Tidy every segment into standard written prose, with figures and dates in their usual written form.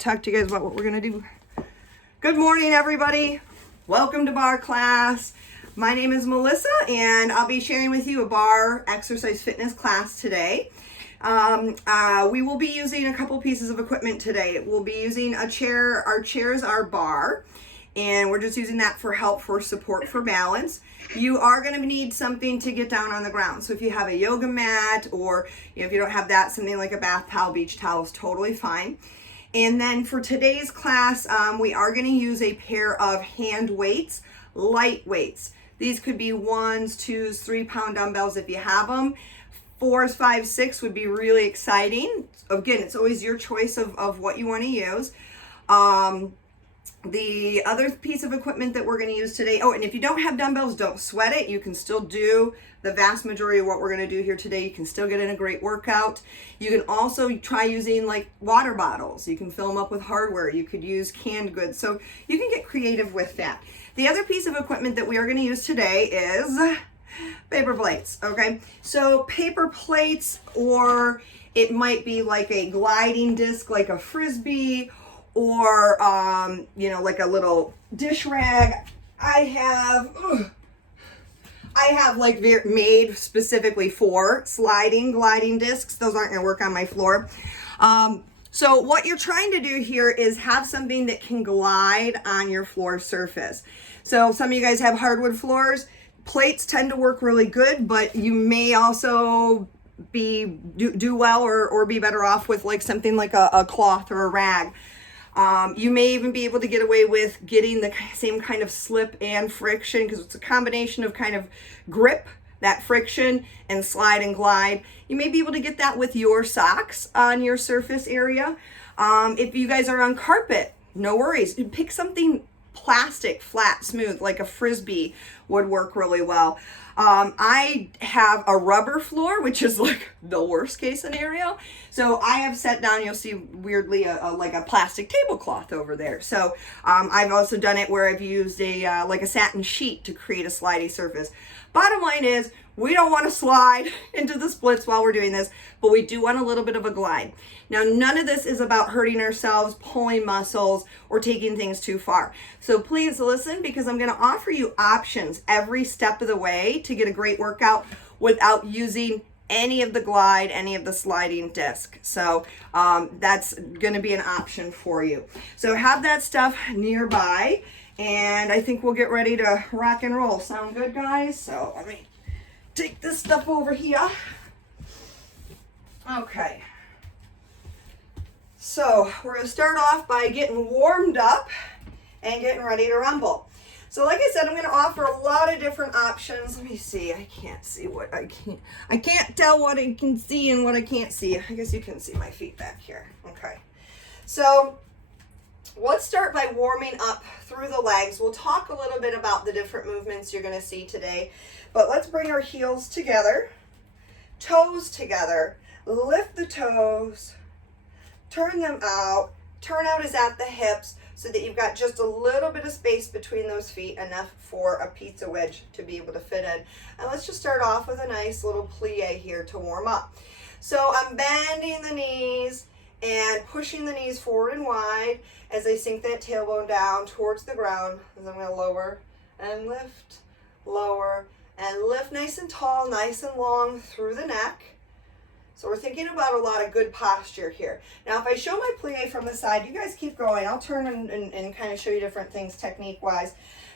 talk to you guys about what we're gonna do. Good morning, everybody. Welcome to barre class. My name is Melissa, and I'll be sharing with you a barre exercise fitness class today. We will be using a couple pieces of equipment today. We'll be using a chair. Our chairs are barre, and we're just using that for help, for support, for balance. You are going to need something to get down on the ground. So if you have a yoga mat, or if you don't have that, something like a bath towel, beach towel is totally fine. And then for today's class, we are going to use a pair of hand weights, light weights. These could be 1s, 2s, 3-pound dumbbells if you have them. 4s, 5s, 6 would be really exciting. Again, it's always your choice of what you want to use. The other piece of equipment that we're going to use today, oh, and if you don't have dumbbells, don't sweat it. You can still do the vast majority of what we're going to do here today. You can still get in a great workout. You can also try using like water bottles. You can fill them up with hardware. You could use canned goods. So you can get creative with that. The other piece of equipment that we are going to use today is paper plates, okay? So paper plates, or it might be like a gliding disc, like a Frisbee, or like a little dish rag. I have like made specifically for sliding gliding discs. Those aren't gonna work on my floor. So what you're trying to do here is have something that can glide on your floor surface. So some of you guys have hardwood floors. Plates tend to work really good, but you may also do well or be better off with like something like a cloth or a rag. You may even be able to get away with getting the same kind of slip and friction, because it's a combination of kind of grip, that friction, and slide and glide. You may be able to get that with your socks on your surface area. If you guys are on carpet, no worries. Pick something plastic, flat, smooth, like a Frisbee would work really well. I have a rubber floor, which is like the worst case scenario. So I have set down, you'll see weirdly like a plastic tablecloth over there. So I've also done it where I've used like a satin sheet to create a slidey surface. Bottom line is, we don't want to slide into the splits while we're doing this, but we do want a little bit of a glide. Now, none of this is about hurting ourselves, pulling muscles, or taking things too far. So please listen, because I'm going to offer you options every step of the way to get a great workout without using any of the glide, any of the sliding disc. So that's going to be an option for you. So have that stuff nearby, and I think we'll get ready to rock and roll. Sound good, guys? So let me take this stuff over here. Okay. So we're going to start off by getting warmed up and getting ready to rumble. So like I said, I'm going to offer a lot of different options. Let me see. I can't tell what I can see and what I can't see. I guess you can see my feet back here. Okay. So let's start by warming up through the legs. We'll talk a little bit about the different movements you're going to see today, but let's bring our heels together, toes together, lift the toes, turn them out. Turn out is at the hips, so that you've got just a little bit of space between those feet, enough for a pizza wedge to be able to fit in. And let's just start off with a nice little plie here to warm up. So I'm bending the knees and pushing the knees forward and wide as I sink that tailbone down towards the ground. As I'm going to lower and lift, lower and lift, nice and tall, nice and long through the neck. So we're thinking about a lot of good posture here. Now, if I show my plie from the side, you guys keep going. I'll turn and kind of show you different things technique-wise.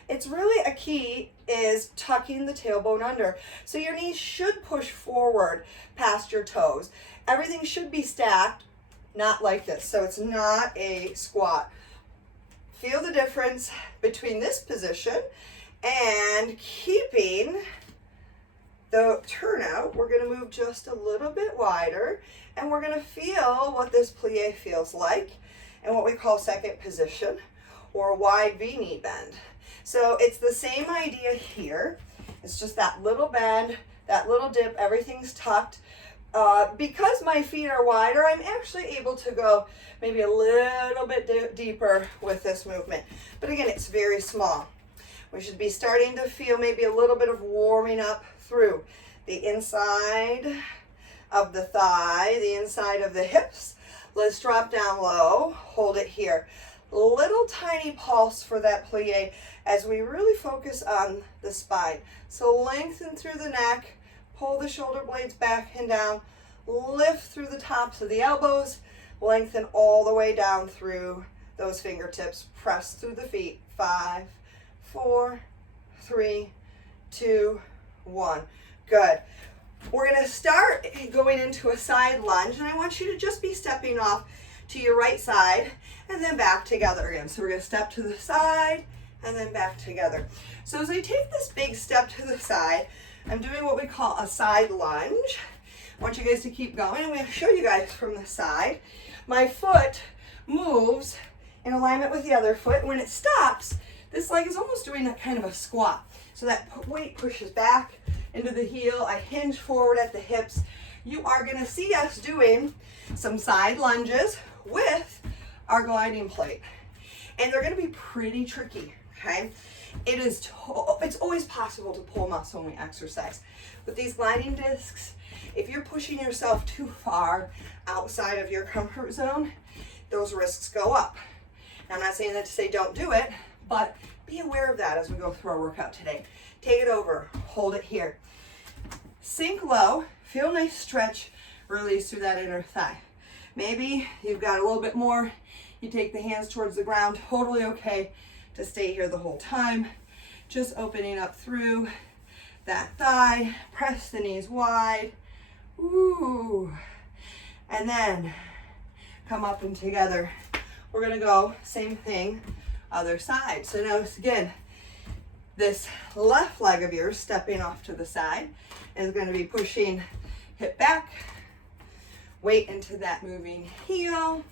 It's really a key is tucking the tailbone under. So your knees should push forward past your toes. Everything should be stacked, not like this. So it's not a squat. Feel the difference between this position and keeping the turnout. We're going to move just a little bit wider, and we're going to feel what this plie feels like and what we call second position, or wide V knee bend. So it's the same idea here. It's just that little bend, that little dip, everything's tucked. Because my feet are wider, I'm actually able to go maybe a little bit deeper with this movement. But again, it's very small. We should be starting to feel maybe a little bit of warming up through the inside of the thigh, the inside of the hips, Let's drop down low, hold it here. Little tiny pulse for that plie as we really focus on the spine. So lengthen through the neck, pull the shoulder blades back and down, lift through the tops of the elbows, lengthen all the way down through those fingertips, press through the feet. 5, 4, 3, 2, 1. Good. We're going to start going into a side lunge, and I want you to just be stepping off to your right side and then back together again. So we're going to step to the side and then back together. So as I take this big step to the side, I'm doing what we call a side lunge. I want you guys to keep going. I'm going to show you guys from the side. My foot moves in alignment with the other foot. When it stops, this leg is almost doing a kind of a squat. So that weight pushes back into the heel. I hinge forward at the hips. You are going to see us doing some side lunges with our gliding plate. And they're going to be pretty tricky, okay? It's always possible to pull muscle when we exercise. With these gliding discs, if you're pushing yourself too far outside of your comfort zone, those risks go up. Now, I'm not saying that to say don't do it, but be aware of that as we go through our workout today. Take it over, hold it here. Sink low, feel a nice stretch, release through that inner thigh. Maybe you've got a little bit more, you take the hands towards the ground, totally okay to stay here the whole time. Just opening up through that thigh, press the knees wide, ooh, and then come up and together. We're gonna go, same thing, other side. So notice again, this left leg of yours stepping off to the side is gonna be pushing hip back, weight into that moving heel.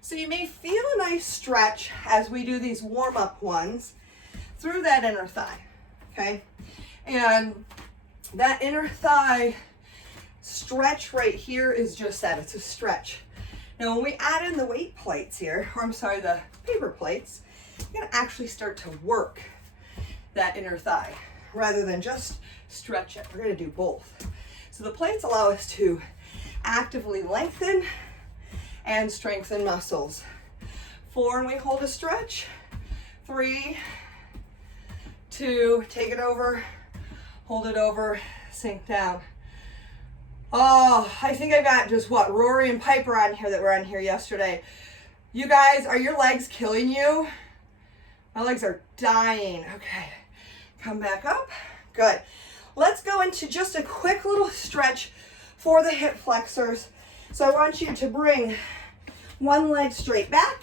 So you may feel a nice stretch as we do these warm-up ones through that inner thigh, okay? And that inner thigh stretch right here is just that, it's a stretch. Now when we add in the weight plates here, or I'm sorry, the paper plates, you're gonna actually start to work that inner thigh rather than just stretch it. We're gonna do both. So the plates allow us to actively lengthen and strengthen muscles. 4, and we hold a stretch. 3, 2, take it over, hold it over, sink down. Oh, I think I got just what, Rory and Piper on here that were on here yesterday. You guys, are your legs killing you? My legs are dying. Okay, come back up. Good. Let's go into just a quick little stretch for the hip flexors. So I want you to bring one leg straight back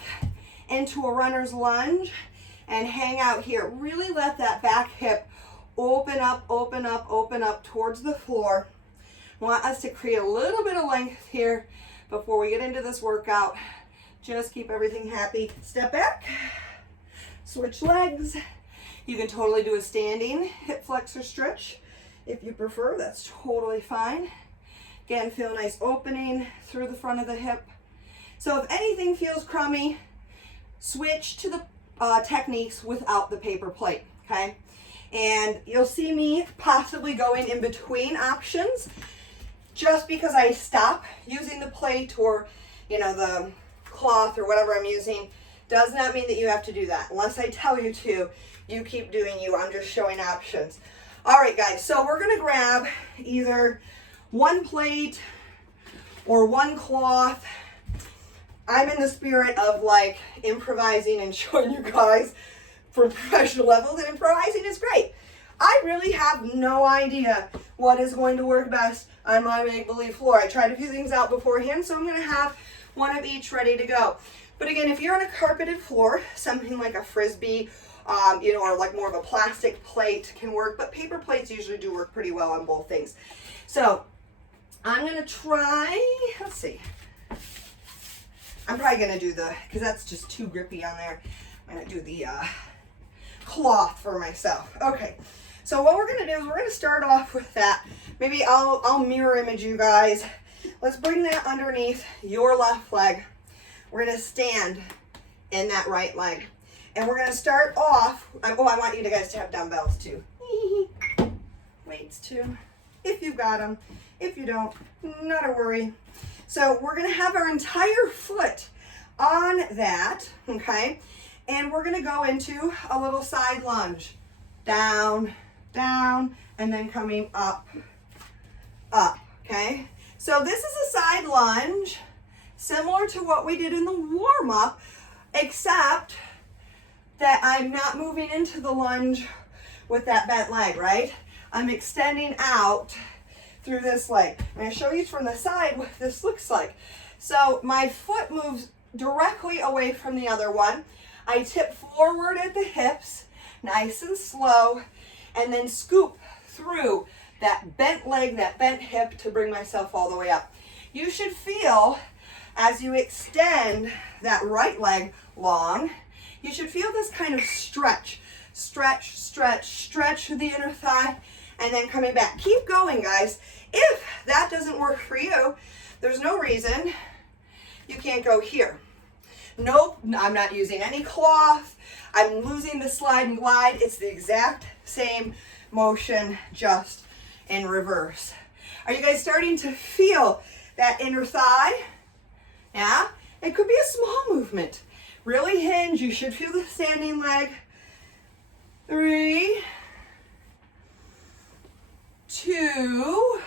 into a runner's lunge and hang out here. Really let that back hip open up, open up, open up towards the floor. I want us to create a little bit of length here before we get into this workout. Just keep everything happy. Step back, switch legs. You can totally do a standing hip flexor stretch if you prefer, that's totally fine. Again, feel a nice opening through the front of the hip. So if anything feels crummy, switch to the techniques without the paper plate, okay? And you'll see me possibly going in between options. Just because I stop using the plate or, the cloth or whatever I'm using, does not mean that you have to do that. Unless I tell you to, you keep doing you. I'm just showing options. All right, guys, so we're gonna grab either one plate or one cloth. I'm in the spirit of like improvising and showing you guys from professional levels, and improvising is great. I really have no idea what is going to work best on my make-believe floor. I tried a few things out beforehand, so I'm gonna have one of each ready to go. But again, if you're on a carpeted floor, something like a Frisbee, or like more of a plastic plate can work, but paper plates usually do work pretty well on both things. So I'm gonna try, let's see. I'm probably gonna do because that's just too grippy on there. I'm gonna do the cloth for myself. Okay, so what we're gonna do is we're gonna start off with that. Maybe I'll mirror image you guys. Let's bring that underneath your left leg. We're gonna stand in that right leg. And we're gonna start off, I want you guys to have dumbbells too. Weights too, if you've got them. If you don't, not a worry. So we're gonna have our entire foot on that, okay? And we're gonna go into a little side lunge. Down, down, and then coming up, up, okay? So this is a side lunge, similar to what we did in the warm-up, except that I'm not moving into the lunge with that bent leg, right? I'm extending out through this leg. I'm going to show you from the side what this looks like. So my foot moves directly away from the other one. I tip forward at the hips, nice and slow, and then scoop through that bent leg, that bent hip to bring myself all the way up. You should feel, as you extend that right leg long, you should feel this kind of stretch, stretch, stretch, stretch through the inner thigh, and then coming back. Keep going, guys. If that doesn't work for you, there's no reason you can't go here. Nope, I'm not using any cloth. I'm losing the slide and glide. It's the exact same motion, just in reverse. Are you guys starting to feel that inner thigh? Yeah? It could be a small movement. Really hinge. You should feel the standing leg. 3, 2,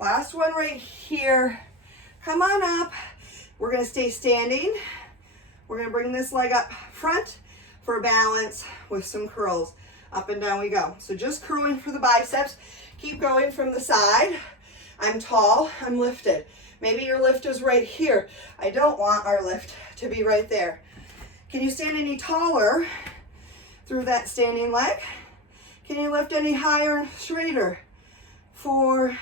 last one right here. Come on up. We're going to stay standing. We're going to bring this leg up front for balance with some curls. Up and down we go. So just curling for the biceps. Keep going from the side. I'm tall, I'm lifted. Maybe your lift is right here. I don't want our lift to be right there. Can you stand any taller through that standing leg? Can you lift any higher and straighter? 4,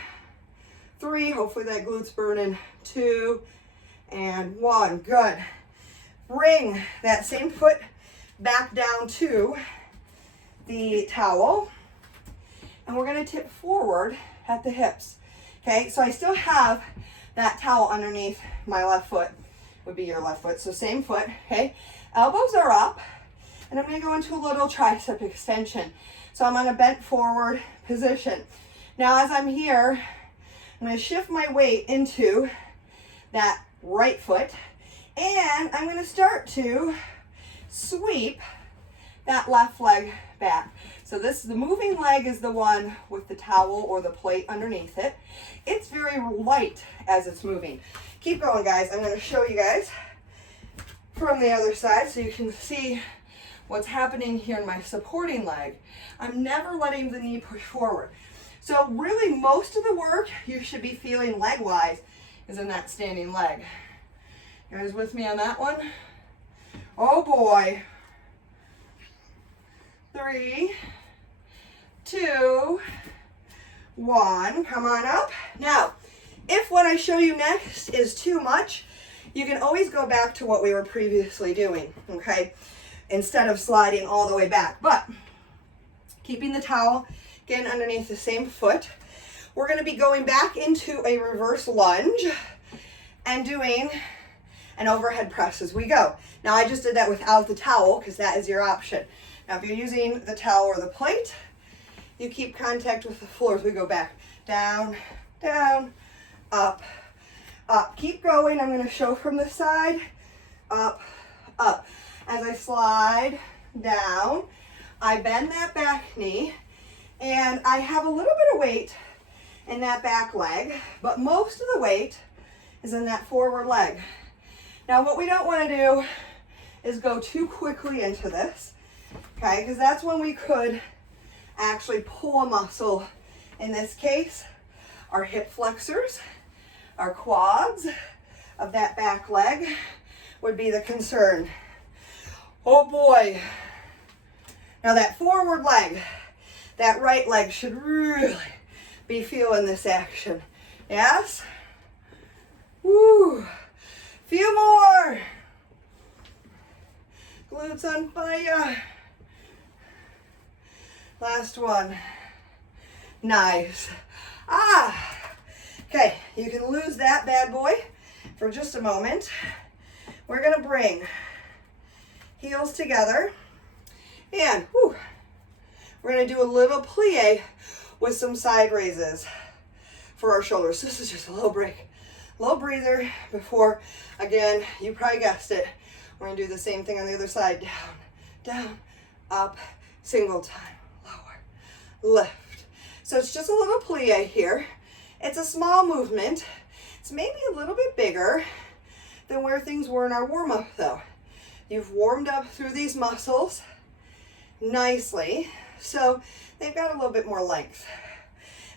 3, hopefully that glute's burning. 2, and 1, good. Bring that same foot back down to the towel, and we're gonna tip forward at the hips. Okay, so I still have that towel underneath my left foot, would be your left foot, so same foot, okay? Elbows are up, and I'm gonna go into a little tricep extension. So I'm on a bent forward position. Now as I'm here, I'm gonna shift my weight into that right foot, and I'm gonna start to sweep that left leg back. So the moving leg is the one with the towel or the plate underneath it. It's very light as it's moving. Keep going, guys. I'm going to show you guys from the other side so you can see what's happening here in my supporting leg. I'm never letting the knee push forward. So really most of the work you should be feeling leg-wise is in that standing leg. You guys with me on that one? Oh boy. 3, 2, 1, come on up. Now, if what I show you next is too much, you can always go back to what we were previously doing, okay? Instead of sliding all the way back. But keeping the towel, again, underneath the same foot, we're gonna be going back into a reverse lunge and doing an overhead press as we go. Now, I just did that without the towel because that is your option. Now, if you're using the towel or the plate, you keep contact with the floor as we go back. Down, down, up, up. Keep going. I'm going to show from the side. Up, up. As I slide down, I bend that back knee, and I have a little bit of weight in that back leg, but most of the weight is in that forward leg. Now, what we don't want to do is go too quickly into this. Okay, because that's when we could actually pull a muscle. In this case, our hip flexors, our quads of that back leg would be the concern. Oh boy. Now that forward leg, that right leg should really be feeling this action. Yes? Woo. Few more. Glutes on fire. Last one. Nice. Okay, you can lose that bad boy for just a moment. We're gonna bring heels together, and we're gonna do a little plie with some side raises for our shoulders. This is just a little break. Little breather before, again, you probably guessed it. We're gonna do the same thing on the other side. Down, down, up, single time, lower, lift. So it's just a little plie here. It's a small movement. It's maybe a little bit bigger than where things were in our warm-up though. You've warmed up through these muscles nicely, so they've got a little bit more length.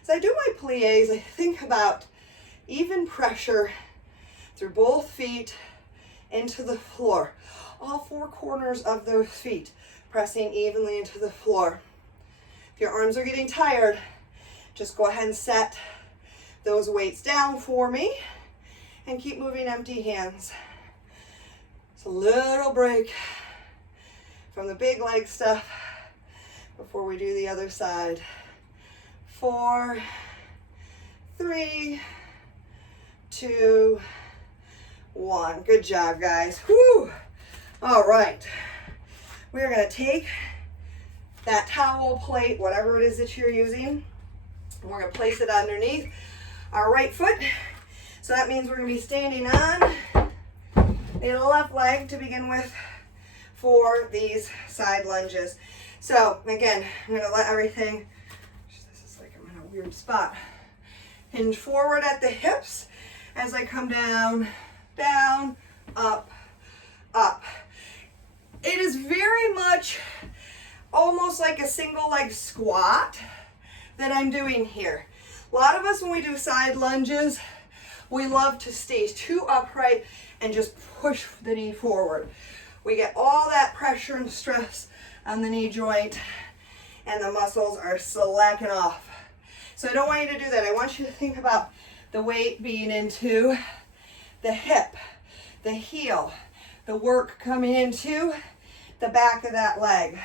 As I do my plies, I think about even pressure through both feet into the floor. All four corners of those feet pressing evenly into the floor. If your arms are getting tired, just go ahead and set those weights down for me and keep moving empty hands. It's a little break from the big leg stuff before we do the other side. 4, 3, 2, 1. Good job, guys. Whew. All right. We are going to take that towel plate, whatever it is that you're using, and we're going to place it underneath our right foot. So that means we're going to be standing on the left leg to begin with for these side lunges. So again, I'm going to let everything, this is like I'm in a weird spot, hinge forward at the hips as I come down, down, up, up. It is very much almost like a single leg squat that I'm doing here. A lot of us, when we do side lunges, we love to stay too upright and just push the knee forward. We get all that pressure and stress on the knee joint and the muscles are slacking off. So I don't want you to do that. I want you to think about the weight being into the hip, the heel, the work coming into the back of that leg.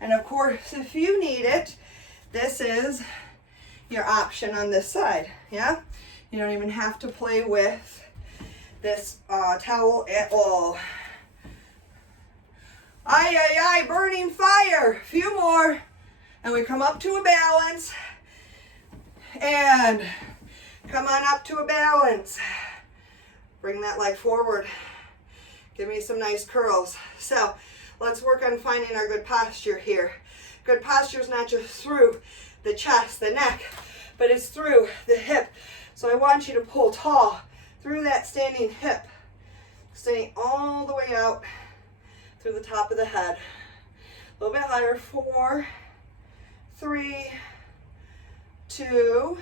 And of course, if you need it, this is your option on this side, yeah? You don't even have to play with this towel at all. Ay, ay, ay, burning fire. A few more. And we come up to a balance. And come on up to a balance. Bring that leg forward. Give me some nice curls. So let's work on finding our good posture here. Good posture is not just through the chest, the neck, but it's through the hip. So I want you to pull tall through that standing hip, standing all the way out through the top of the head. A little bit higher. 4, 3, 2,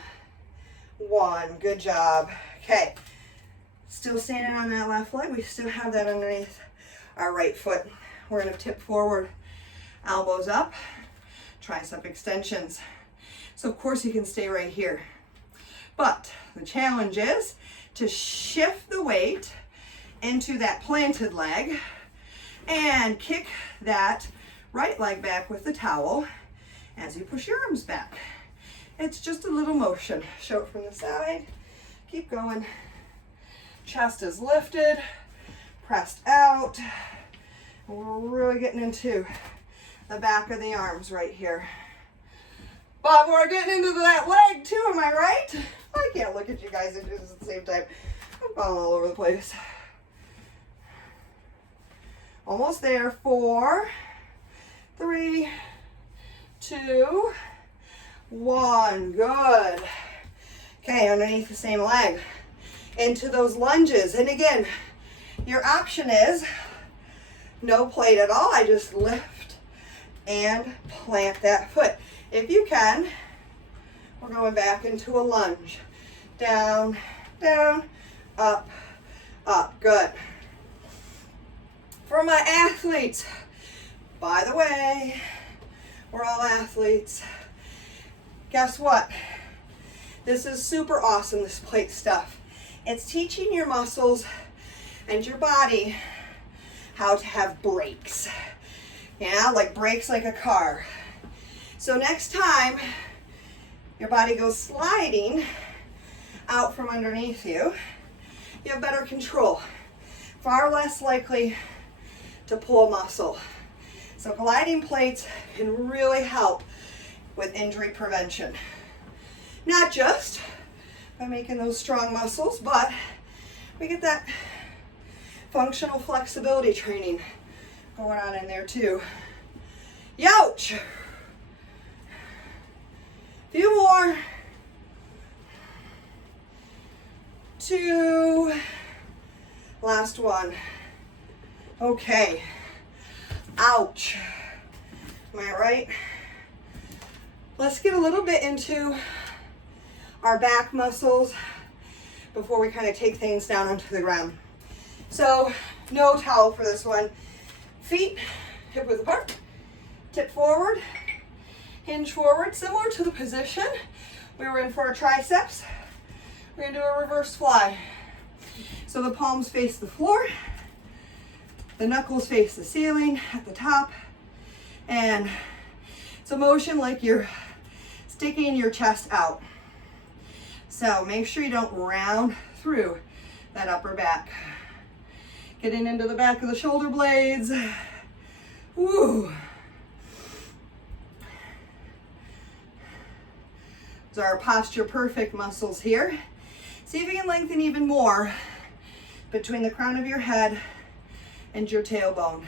1. Good job. Okay. Still standing on that left leg. We still have that underneath our right foot. We're going to tip forward, elbows up, tricep extensions. So of course you can stay right here. But the challenge is to shift the weight into that planted leg and kick that right leg back with the towel as you push your arms back. It's just a little motion. Show it from the side. Keep going. Chest is lifted, pressed out. We're really getting into the back of the arms right here. But we're getting into that leg too, am I right? I can't look at you guys and do this at the same time. I'm falling all over the place. Almost there. 4, 3, 2, 1. Good. Okay, underneath the same leg. Into those lunges. And again, your option is no plate at all. I just lift and plant that foot. If you can, we're going back into a lunge. Down, down, up, up. Good. For my athletes, by the way, we're all athletes. Guess what? This is super awesome, this plate stuff. It's teaching your muscles and your body how to have brakes. Yeah, like brakes like a car. So next time your body goes sliding out from underneath you, you have better control. Far less likely to pull a muscle. So gliding plates can really help with injury prevention. Not just by making those strong muscles, but we get that functional flexibility training going on in there too. Youch! Few more. 2. Last one. Okay. Ouch. Am I right? Let's get a little bit into our back muscles before we kind of take things down onto the ground. So, no towel for this one. Feet hip width apart, tip forward, hinge forward, similar to the position we were in for our triceps. We're gonna do a reverse fly. So the palms face the floor, the knuckles face the ceiling at the top, and it's a motion like you're sticking your chest out. So make sure you don't round through that upper back. Getting into the back of the shoulder blades. Woo. Those are our posture perfect muscles here. See if you can lengthen even more between the crown of your head and your tailbone.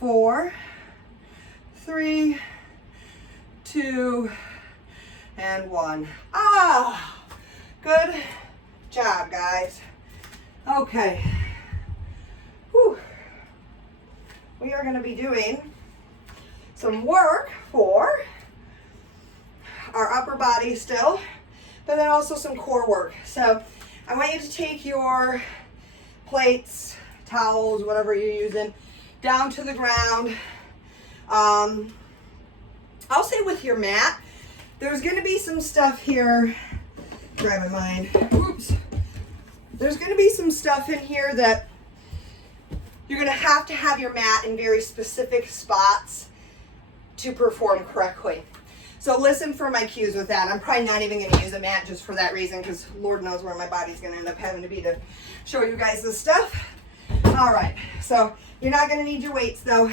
4, 3, 2, and 1. Ah, good job, guys. Okay. Whew. We are going to be doing some work for our upper body still, but then also some core work. So I want you to take your plates, towels, whatever you're using, down to the ground. I'll say with your mat, there's going to be some stuff here. Grab my mind. Oops. There's going to be some stuff in here that you're going to have your mat in very specific spots to perform correctly. So listen for my cues with that. I'm probably not even going to use a mat just for that reason, because Lord knows where my body's going to end up having to be to show you guys this stuff. All right, so you're not going to need your weights though.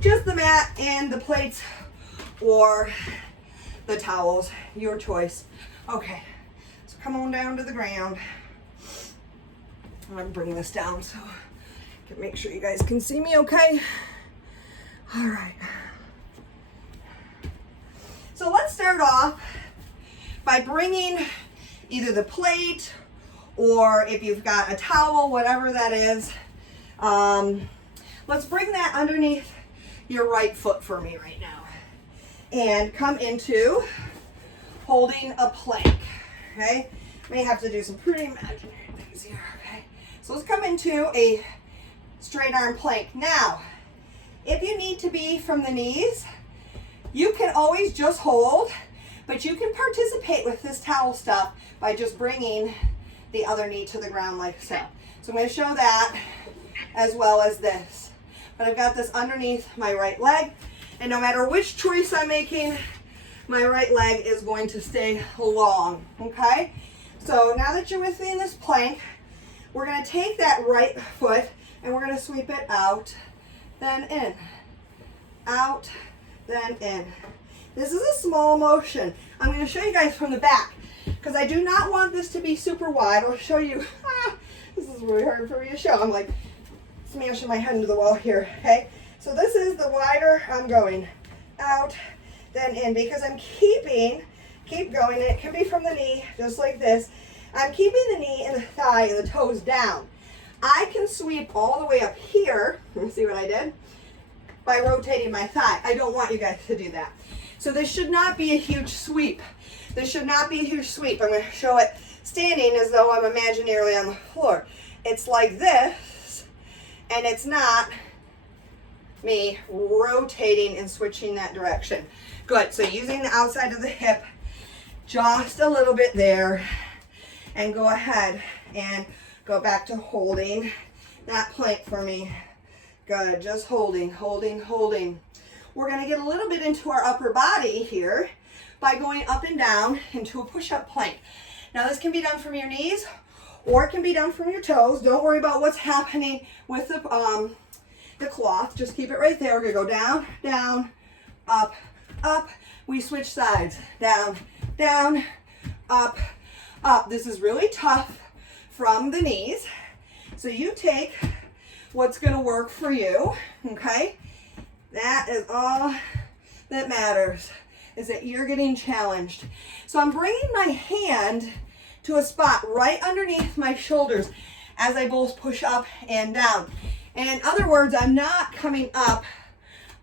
Just the mat and the plates or the towels, your choice. Okay, so come on down to the ground. I'm going to bring this down so I can make sure you guys can see me okay. All right. So let's start off by bringing either the plate or if you've got a towel, whatever that is, let's bring that underneath your right foot for me right now. And come into holding a plank, okay? May have to do some pretty imaginary things here, okay? So let's come into a straight arm plank. Now, if you need to be from the knees, you can always just hold, but you can participate with this towel stuff by just bringing the other knee to the ground like so. So I'm going to show that as well as this. But I've got this underneath my right leg, and no matter which choice I'm making, my right leg is going to stay long, okay? So now that you're with me in this plank, we're going to take that right foot and we're going to sweep it out, then in, out, then in. This is a small motion. I'm going to show you guys from the back because I do not want this to be super wide. I'll show you. This is really hard for me to show. I'm like smashing my head into the wall here, okay? So this is the wider I'm going. Out, then in, because I'm keep going. It can be from the knee, just like this. I'm keeping the knee and the thigh and the toes down. I can sweep all the way up here. Let me see what I did. By rotating my thigh. I don't want you guys to do that. So this should not be a huge sweep. This should not be a huge sweep. I'm going to show it standing as though I'm imaginarily on the floor. It's like this, and it's not me rotating and switching that direction. Good. So using the outside of the hip just a little bit there, and go ahead and go back to holding that plank for me. Good, just holding, holding, holding. We're going to get a little bit into our upper body here by going up and down into a push-up plank. Now this can be done from your knees or it can be done from your toes. Don't worry about what's happening with the cloth. Just keep it right there. We're going to go down, down, up, up. We switch sides. Down, down, up, up. This is really tough from the knees. So you take what's going to work for you, okay? That is all that matters, is that you're getting challenged. So I'm bringing my hand to a spot right underneath my shoulders as I both push up and down. And in other words, I'm not coming up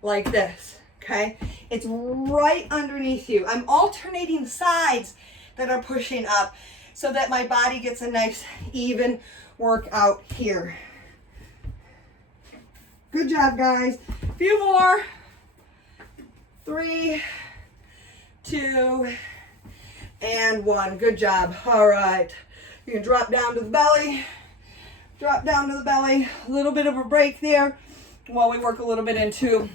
like this, okay? It's right underneath you. I'm alternating sides that are pushing up so that my body gets a nice even workout here. Good job, guys. A few more. 3, 2, and 1. Good job. All right. You can drop down to the belly. Drop down to the belly. A little bit of a break there while we work a little bit into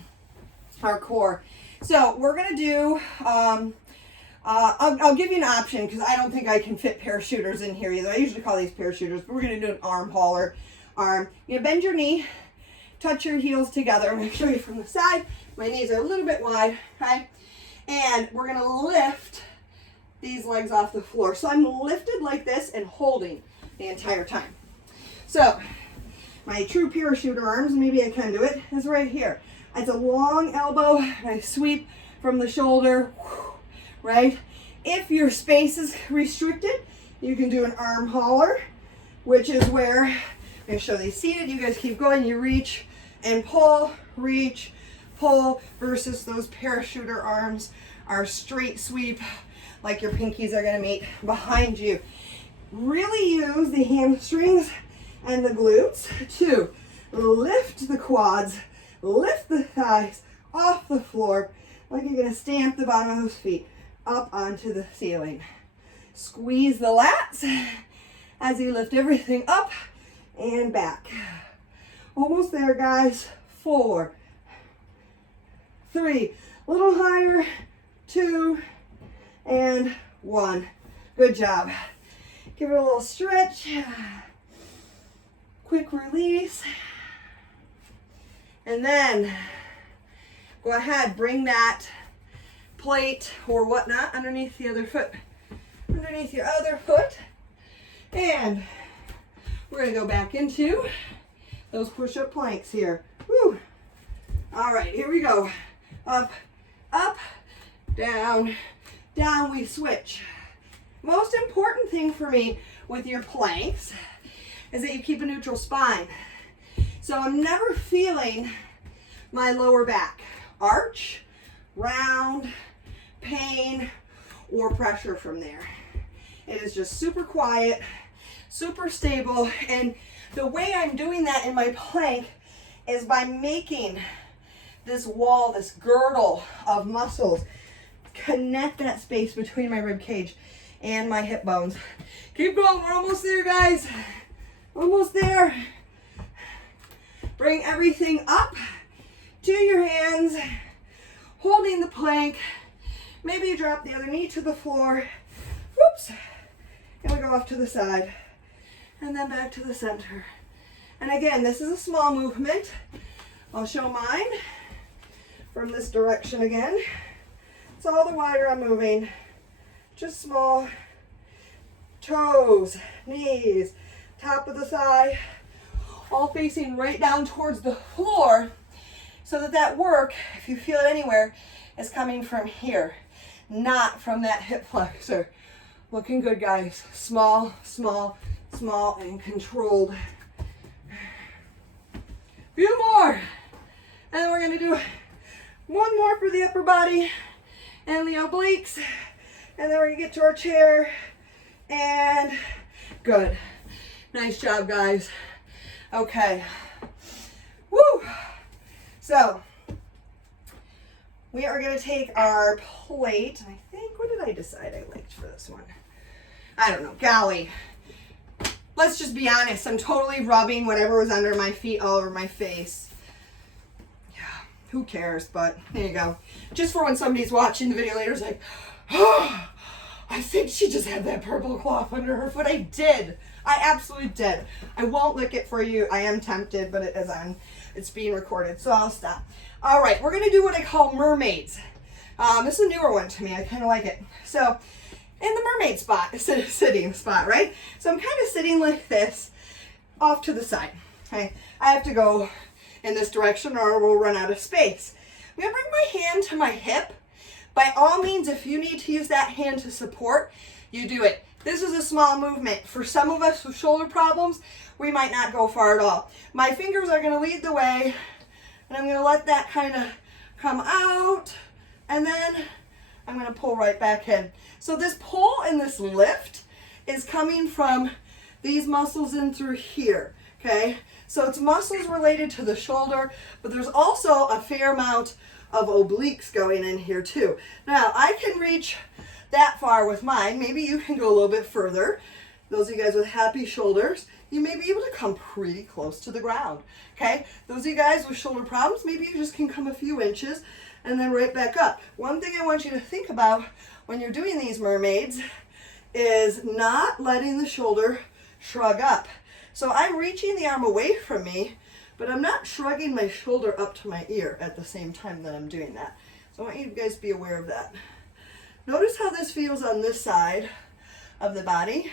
our core. So we're going to do, I'll give you an option because I don't think I can fit parachuters in here either. I usually call these parachuters, but we're going to do an arm hauler. You're going to bend your knee, touch your heels together. I'm going to show you from the side. My knees are a little bit wide, okay? And we're going to lift these legs off the floor. So I'm lifted like this and holding the entire time. So my true parachuter arms, maybe I can do it, is right here. It's a long elbow, and I sweep from the shoulder, right? If your space is restricted, you can do an arm hauler, which is where, I'm going to show these seated, you guys keep going, you reach and pull, reach, pull, versus those parachuter arms are straight sweep, like your pinkies are going to meet behind you. Really use the hamstrings and the glutes to lift the quads, lift the thighs off the floor, like you're going to stamp the bottom of those feet up onto the ceiling. Squeeze the lats as you lift everything up and back. Almost there, guys. 4, 3, a little higher, 2, and 1. Good job. Give it a little stretch. Quick release. And then go ahead, bring that plate or whatnot underneath the other foot. Underneath your other foot. And we're going to go back into those push-up planks here. Woo. All right, here we go. Up, up, down, down, we switch. Most important thing for me with your planks is that you keep a neutral spine. So I'm never feeling my lower back arch, round, pain, or pressure from there. It is just super quiet, super stable, and the way I'm doing that in my plank is by making this wall, this girdle of muscles, connect that space between my rib cage and my hip bones. Keep going, we're almost there, guys. Almost there. Bring everything up to your hands, holding the plank. Maybe you drop the other knee to the floor. Whoops. And we go off to the side. And then back to the center. And again, this is a small movement. I'll show mine from this direction again. So all the wider I'm moving, just small. Toes, knees, top of the thigh, all facing right down towards the floor, so that that work, if you feel it anywhere, is coming from here, not from that hip flexor. Looking good, guys. Small, small, small, and controlled. Few more. And then we're going to do one more for the upper body and the obliques. And then we're going to get to our chair. And good. Nice job, guys. Okay. Woo! So, we are going to take our plate. I think, what did I decide I liked for this one? I don't know. Golly. Let's just be honest. I'm totally rubbing whatever was under my feet all over my face. Yeah, who cares? But there you go. Just for when somebody's watching the video later, it's like, oh, I think she just had that purple cloth under her foot. I did. I absolutely did. I won't lick it for you. I am tempted, but it's being recorded, so I'll stop. All right, we're going to do what I call mermaids. This is a newer one to me. I kind of like it. So in the mermaid spot, sitting spot, right? So I'm kind of sitting like this off to the side. Okay, I have to go in this direction or we'll run out of space. I'm gonna bring my hand to my hip. By all means, if you need to use that hand to support, you do it. This is a small movement. For some of us with shoulder problems, we might not go far at all. My fingers are gonna lead the way, and I'm gonna let that kind of come out, and then I'm gonna pull right back in. So this pull and this lift is coming from these muscles in through here, okay? So it's muscles related to the shoulder, but there's also a fair amount of obliques going in here too. Now, I can reach that far with mine. Maybe you can go a little bit further. Those of you guys with happy shoulders, you may be able to come pretty close to the ground, okay? Those of you guys with shoulder problems, maybe you just can come a few inches and then right back up. One thing I want you to think about when you're doing these mermaids is not letting the shoulder shrug up. So I'm reaching the arm away from me, but I'm not shrugging my shoulder up to my ear at the same time that I'm doing that. So I want you guys to be aware of that. Notice how this feels on this side of the body.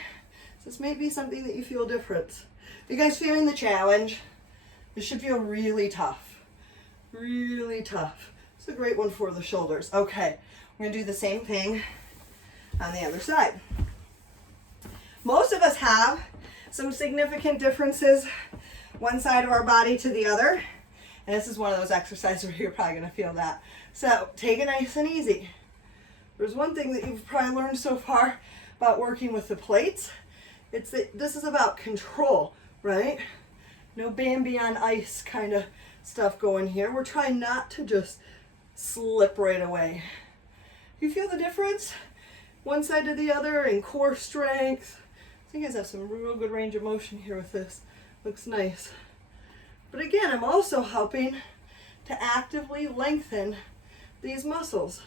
This may be something that you feel different. Are you guys feeling the challenge? This should feel really tough. Really tough. It's a great one for the shoulders. Okay, we're gonna do the same thing on the other side. Most of us have some significant differences one side of our body to the other. And this is one of those exercises where you're probably gonna feel that. So take it nice and easy. There's one thing that you've probably learned so far about working with the plates. It's that this is about control, right? No Bambi on ice kind of stuff going here. We're trying not to just slip right away. You feel the difference? One side to the other in core strength. I think you guys have some real good range of motion here with this. Looks nice. But again, I'm also helping to actively lengthen these muscles.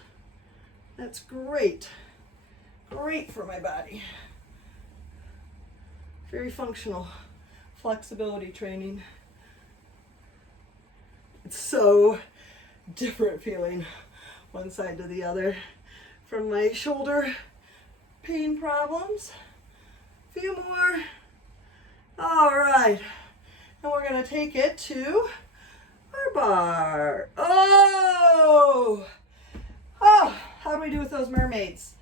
That's great. Great for my body. Very functional flexibility training. It's so different feeling one side to the other from my shoulder pain problems. A few more. All right. And we're going to take it to our bar. Oh! Oh, how do we do with those mermaids?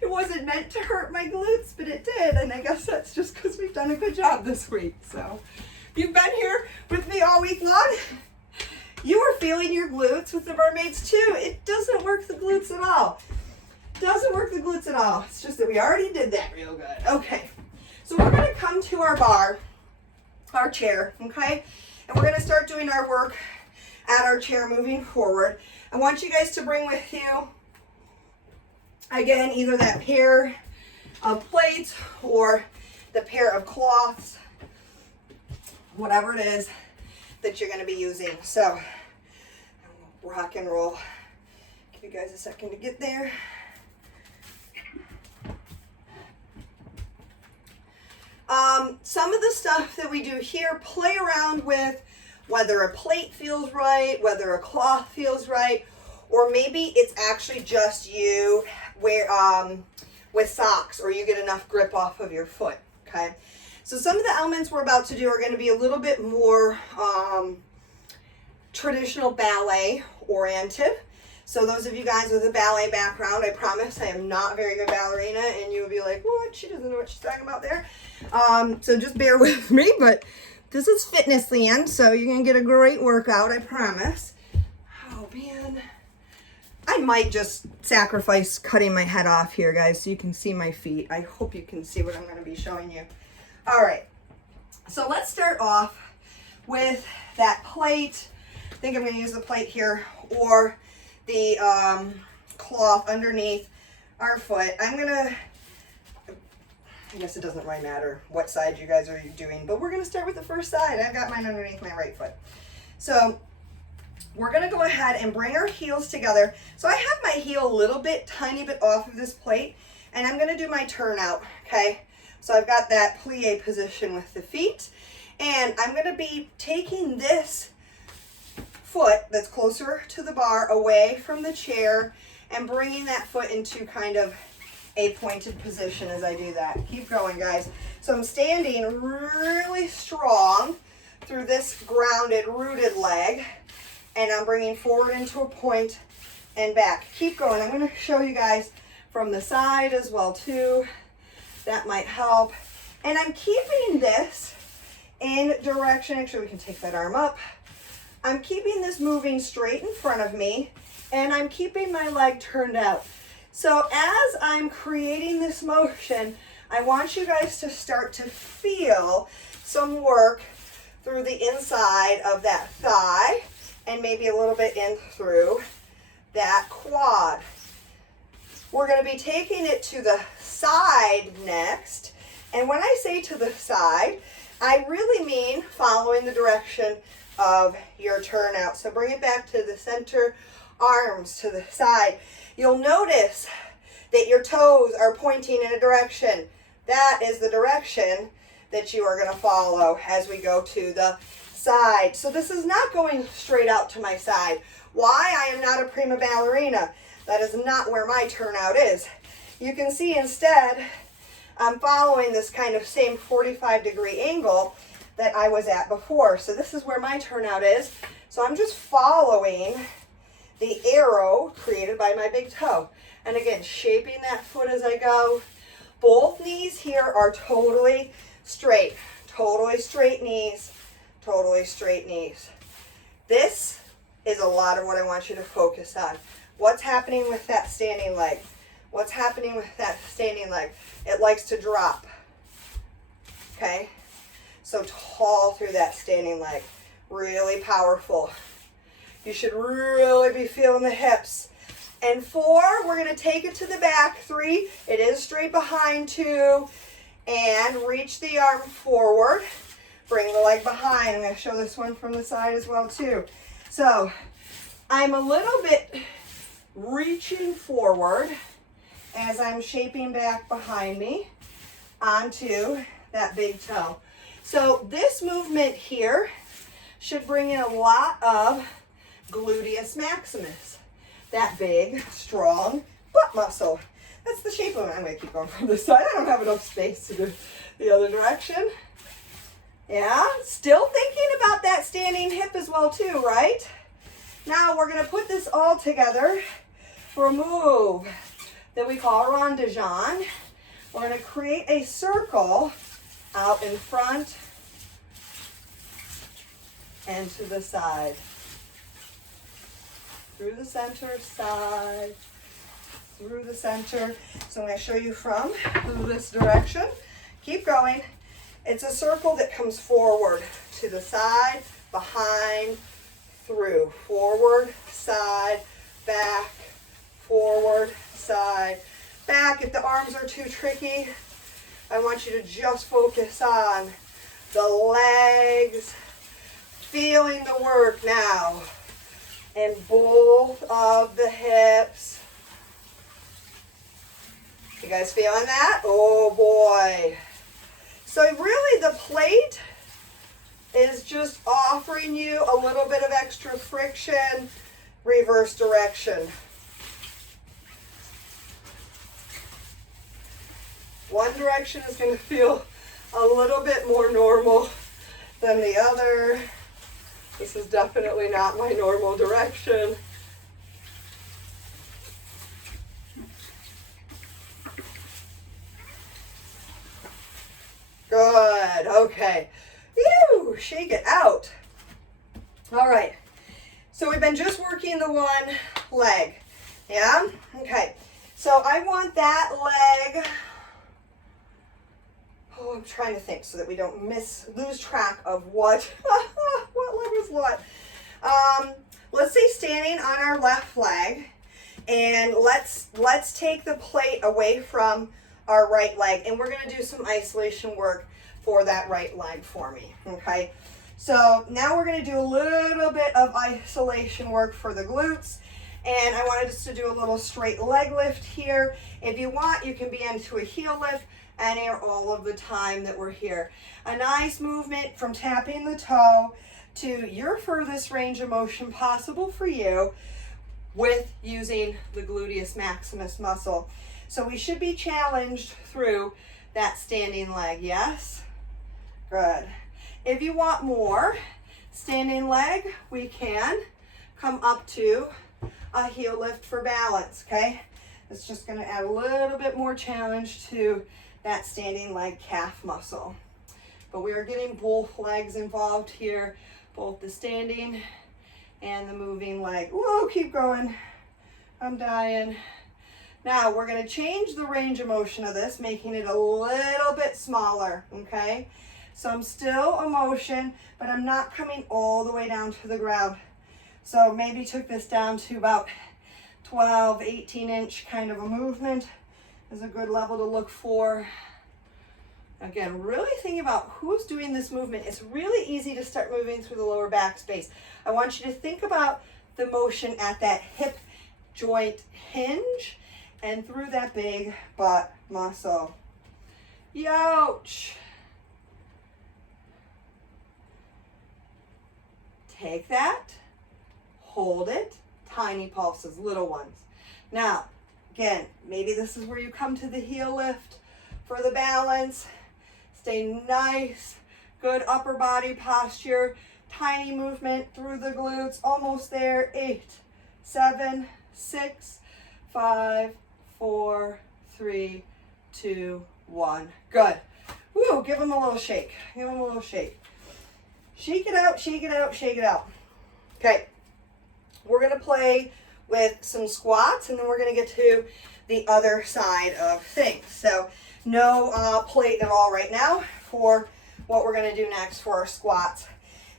It wasn't meant to hurt my glutes, but it did. And I guess that's just because we've done a good job this week. So if you've been here with me all week long, you were feeling your glutes with the mermaids too. It doesn't work the glutes at all. It doesn't work the glutes at all. It's just that we already did that real good. Okay, so we're going to come to our bar, our chair, okay? And we're going to start doing our work at our chair moving forward. I want you guys to bring with you, again, either that pair of plates or the pair of cloths, whatever it is that you're going to be using. So, rock and roll. Give you guys a second to get there. Some of the stuff that we do here, play around with whether a plate feels right, whether a cloth feels right, or maybe it's actually just you with socks, or you get enough grip off of your foot, okay? So some of the elements we're about to do are going to be a little bit more traditional ballet oriented. So those of you guys with a ballet background, I promise I am not a very good ballerina, and you would be like, what? She doesn't know what she's talking about there. So just bear with me, but this is fitness land, so you're going to get a great workout, I promise. Oh, man. I might just sacrifice cutting my head off here, guys, so you can see my feet. I hope you can see what I'm going to be showing you. All right. So let's start off with that plate. I think I'm going to use the plate here, or the cloth underneath our foot. I'm going to, I guess it doesn't really matter what side you guys are doing, but we're going to start with the first side. I've got mine underneath my right foot. So we're going to go ahead and bring our heels together. So I have my heel a little bit, tiny bit off of this plate, and I'm going to do my turnout, okay? So I've got that plie position with the feet, and I'm going to be taking this foot that's closer to the bar away from the chair and bringing that foot into kind of a pointed position as I do that. Keep going, guys. So I'm standing really strong through this grounded, rooted leg, and I'm bringing forward into a point and back. Keep going. I'm going to show you guys from the side as well too. That might help. And I'm keeping this in direction. Actually, we can take that arm up. I'm keeping this moving straight in front of me, and I'm keeping my leg turned out. So as I'm creating this motion, I want you guys to start to feel some work through the inside of that thigh and maybe a little bit in through that quad. We're going to be taking it to the side next. And when I say to the side, I really mean following the direction of your turnout. So bring it back to the center, arms to the side. You'll notice that your toes are pointing in a direction. That is the direction that you are going to follow as we go to the side. So this is not going straight out to my side. Why? I am not a prima ballerina. That is not where my turnout is. You can see instead, I'm following this kind of same 45-degree angle that I was at before. So this is where my turnout is. So I'm just following the arrow created by my big toe. And again, shaping that foot as I go. Both knees here are totally straight. Totally straight knees. Totally straight knees. This is a lot of what I want you to focus on. What's happening with that standing leg? What's happening with that standing leg? It likes to drop. Okay? So tall through that standing leg. Really powerful. You should really be feeling the hips. And 4, we're going to take it to the back. 3, it is straight behind. 2, and reach the arm forward. Bring the leg behind. I'm going to show this one from the side as well too. So I'm a little bit reaching forward as I'm shaping back behind me onto that big toe. So this movement here should bring in a lot of gluteus maximus, that big, strong butt muscle. That's the shape of it. I'm going to keep going from this side. I don't have enough space to do the other direction. Yeah, still thinking about that standing hip as well too, right? Now we're going to put this all together for a move that we call a ronde-jean. We're going to create a circle out in front and to the side. Through the center, side, through the center. So I'm going to show you from this direction. Keep going. It's a circle that comes forward to the side, behind, through. Forward, side, back, forward, side, back. If the arms are too tricky, I want you to just focus on the legs, feeling the work now. And both of the hips. You guys feeling that? Oh boy. So really the plate is just offering you a little bit of extra friction, reverse direction. One direction is going to feel a little bit more normal than the other. This is definitely not my normal direction. Good, okay. Ew, shake it out. All right, so we've been just working the one leg, yeah? Okay, so I want that leg, oh, I'm trying to think so that we don't lose track of what, what leg was what. Let's say standing on our left leg, and let's take the plate away from our right leg, and we're going to do some isolation work for that right leg for me, okay? So now we're going to do a little bit of isolation work for the glutes, and I wanted us to do a little straight leg lift here. If you want, you can be into a heel lift. any or all of the time that we're here. A nice movement from tapping the toe to your furthest range of motion possible for you with using the gluteus maximus muscle. So we should be challenged through that standing leg, yes? Good. If you want more standing leg, we can come up to a heel lift for balance, okay? It's just gonna add a little bit more challenge to that standing leg calf muscle. But we are getting both legs involved here, both the standing and the moving leg. Whoa, keep going. I'm dying. Now we're gonna change the range of motion of this, making it a little bit smaller, okay? So I'm still a motion, but I'm not coming all the way down to the ground. So maybe took this down to about 12, 18 inch kind of a movement is a good level to look for. Again, really thinking about who's doing this movement. It's really easy to start moving through the lower back space. I want you to think about the motion at that hip joint hinge and through that big butt muscle. Youch. Take that, hold it, tiny pulses, little ones. Now, again, maybe this is where you come to the heel lift for the balance. Stay nice, good upper body posture, tiny movement through the glutes, almost there. 8, 7, 6, 5, 4, 3, 2, 1. Good. Woo, give them a little shake. Give them a little shake. Shake it out, shake it out, shake it out. Okay, we're gonna play with some squats and then we're gonna get to the other side of things. So no plate at all right now for what we're gonna do next for our squats.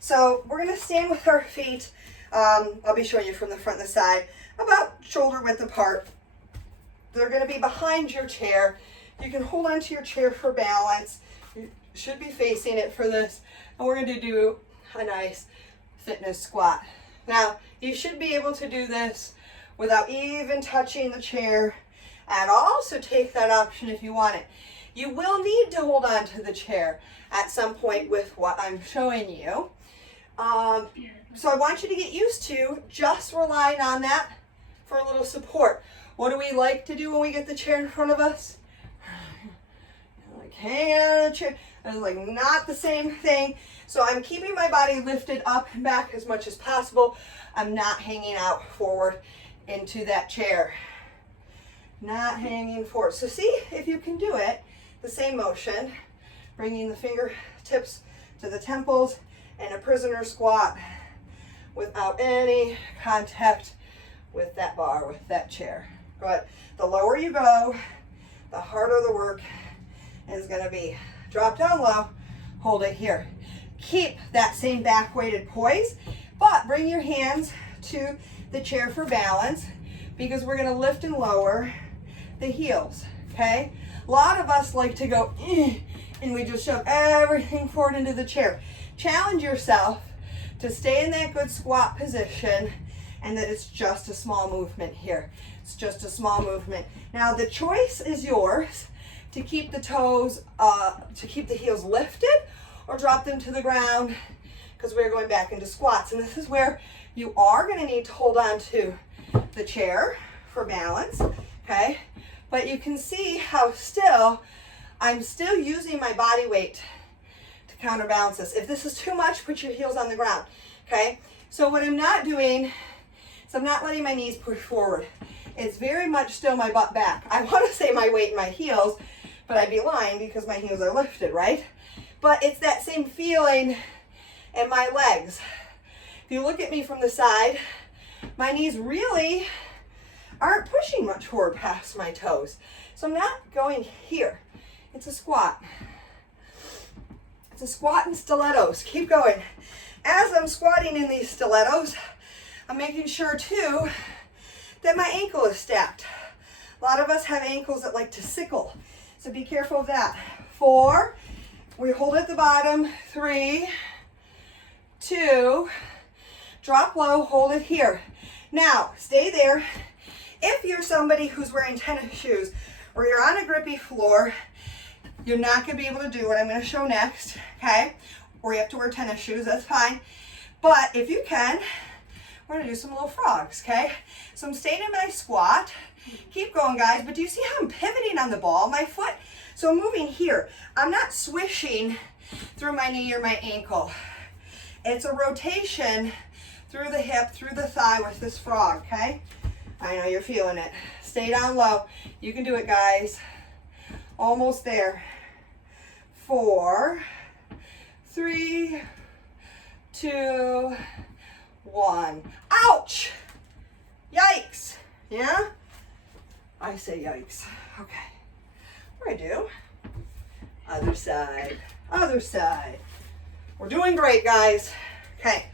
So we're gonna stand with our feet, I'll be showing you from the front and the side, about shoulder width apart. They're gonna be behind your chair. You can hold onto your chair for balance. You should be facing it for this. And we're going to do a nice fitness squat. Now, you should be able to do this without even touching the chair at all, so take that option if you want it. You will need to hold on to the chair at some point with what I'm showing you. So I want you to get used to just relying on that for a little support. What do we like to do when we get the chair in front of us? Like hang on the chair. It's like not the same thing. So I'm keeping my body lifted up and back as much as possible. I'm not hanging out forward into that chair. Not hanging forward. So see if you can do it, the same motion, bringing the fingertips to the temples and a prisoner squat without any contact with that bar, with that chair. Good. The lower you go, the harder the work is going to be. Drop down low, hold it here. Keep that same back weighted poise, but bring your hands to the chair for balance because we're going to lift and lower the heels, okay? A lot of us like to go, and we just shove everything forward into the chair. Challenge yourself to stay in that good squat position and that it's just a small movement here. It's just a small movement. Now the choice is yours to keep the toes, to keep the heels lifted or drop them to the ground because we're going back into squats. And this is where you are going to need to hold on to the chair for balance, okay? But you can see how I'm still using my body weight to counterbalance this. If this is too much, put your heels on the ground, okay? So what I'm not doing is I'm not letting my knees push forward. It's very much still my butt back. I want to say my weight in my heels, but I'd be lying because my heels are lifted, right? But it's that same feeling in my legs. If you look at me from the side, my knees really aren't pushing much forward past my toes. So I'm not going here. It's a squat. It's a squat in stilettos. Keep going. As I'm squatting in these stilettos, I'm making sure too that my ankle is stacked. A lot of us have ankles that like to sickle, so be careful of that. 4, we hold at the bottom. 3, 2, drop low, hold it here. Now, stay there. If you're somebody who's wearing tennis shoes or you're on a grippy floor, You're not going to be able to do what I'm going to show next, okay? Or you have to wear tennis shoes, that's fine. But if you can, we're going to do some little frogs, okay? So I'm staying in my squat. Keep going, guys. But do you see how I'm pivoting on the ball, my foot? So I'm moving here. I'm not swishing through my knee or my ankle. It's a rotation through the hip, through the thigh with this frog, okay? I know you're feeling it. Stay down low. You can do it, guys. Almost there. 4, 3, 2, 1. Ouch! Yikes. Yeah? I say yikes. Okay. What do I do? Other side. Other side. We're doing great, guys. Okay.